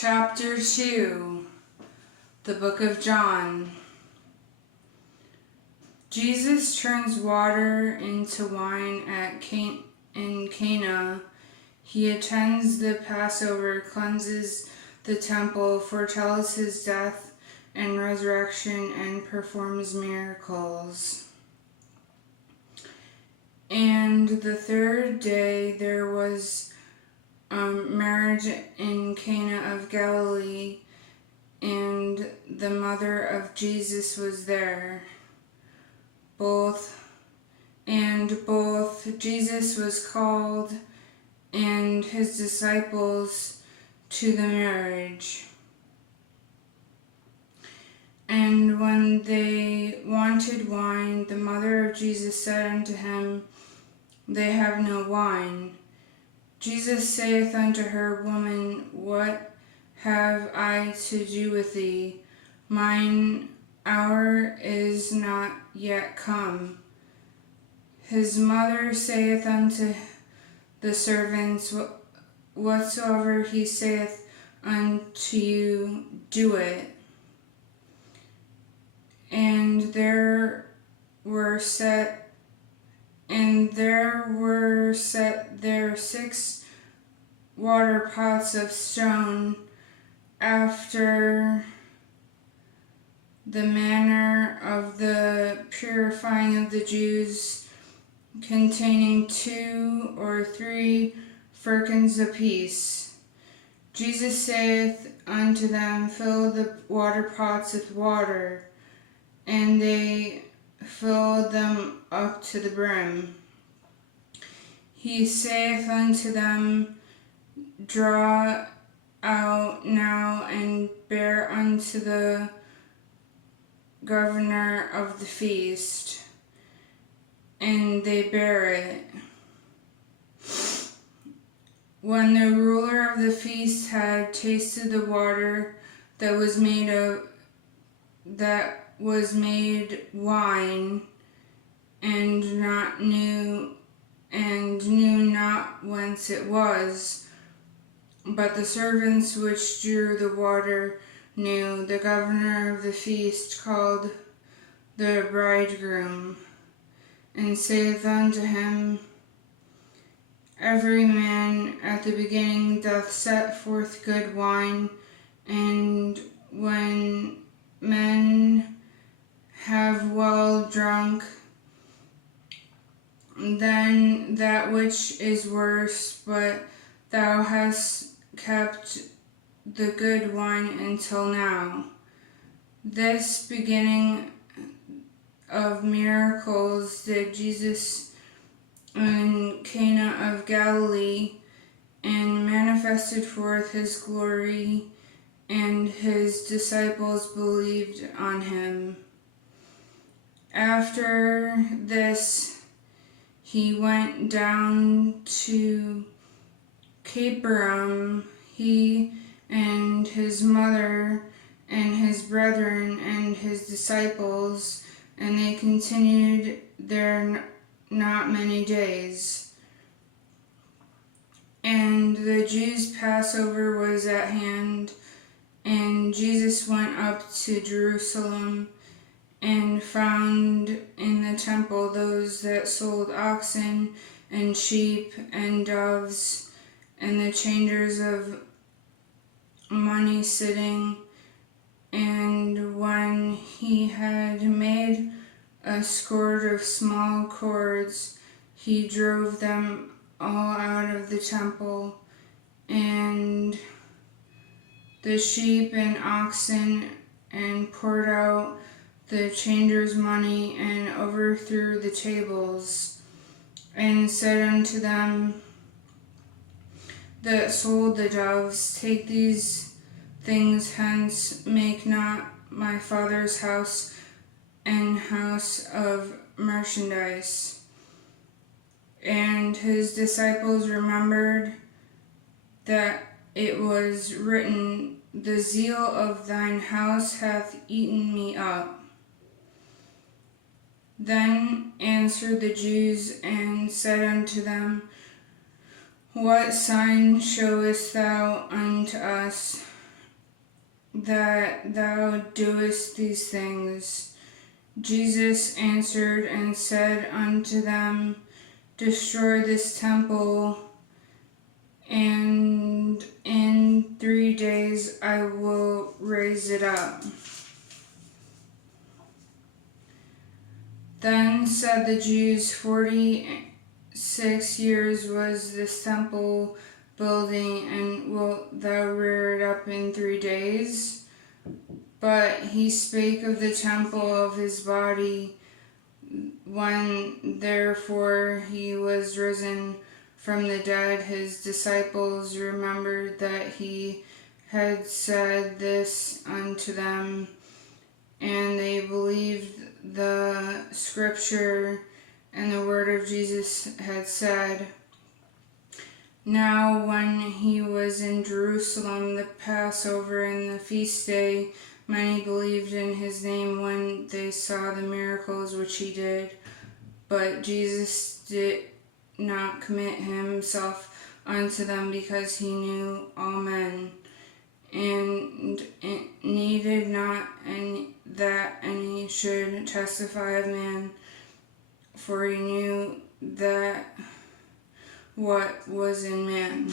Chapter 2, the Book of John. Jesus turns water into wine in Cana. He attends the Passover, cleanses the temple, foretells his death and resurrection, and performs miracles. And the third day there was marriage in Cana of Galilee, and the mother of Jesus was there. Both Jesus was called and his disciples to the marriage. And when they wanted wine, the mother of Jesus said unto him, They have no wine. Jesus saith unto her, Woman, what have I to do with thee? Mine hour is not yet come. His mother saith unto the servants, Whatsoever he saith unto you, do it. And there were set there 6 water pots of stone, after the manner of the purifying of the Jews, containing 2 or 3 firkins apiece. Jesus saith unto them, Fill the water pots with water. And they filled them up to the brim. He saith unto them, Draw out now and bear unto the governor of the feast. And they bare it. When the ruler of the feast had tasted the water that was made wine, and knew not whence it was, but the servants which drew the water knew, the governor of the feast called the bridegroom, and saith unto him, Every man at the beginning doth set forth good wine, and when men have well drunk, then that which is worse, but thou hast kept the good wine until now. This beginning of miracles did Jesus in Cana of Galilee, and manifested forth his glory, and his disciples believed on him. After this, he went down to Capernaum, he and his mother and his brethren and his disciples, and they continued there not many days. And the Jews' Passover was at hand, and Jesus went up to Jerusalem, and found in the temple those that sold oxen and sheep and doves, and the changers of money sitting. And when he had made a scourge of small cords, he drove them all out of the temple, and the sheep and oxen, and poured out the changers' money, and overthrew the tables, and said unto them that sold the doves, Take these things hence, make not my Father's house an house of merchandise. And his disciples remembered that it was written, The zeal of thine house hath eaten me up. Then answered the Jews and said unto them, What sign showest thou unto us, that thou doest these things? Jesus answered and said unto them, Destroy this temple, and in 3 days I will raise it up. Then said the Jews, 46 years was this temple building, and wilt thou rear it up in 3 days? But he spake of the temple of his body. When therefore he was risen from the dead, his disciples remembered that he had said this unto them, and they believed the scripture and the word of Jesus had said. Now when he was in Jerusalem, the Passover and the feast day, many believed in his name when they saw the miracles which he did. But Jesus did not commit himself unto them, because he knew all men, and needed not that any should testify of man, for he knew that what was in man.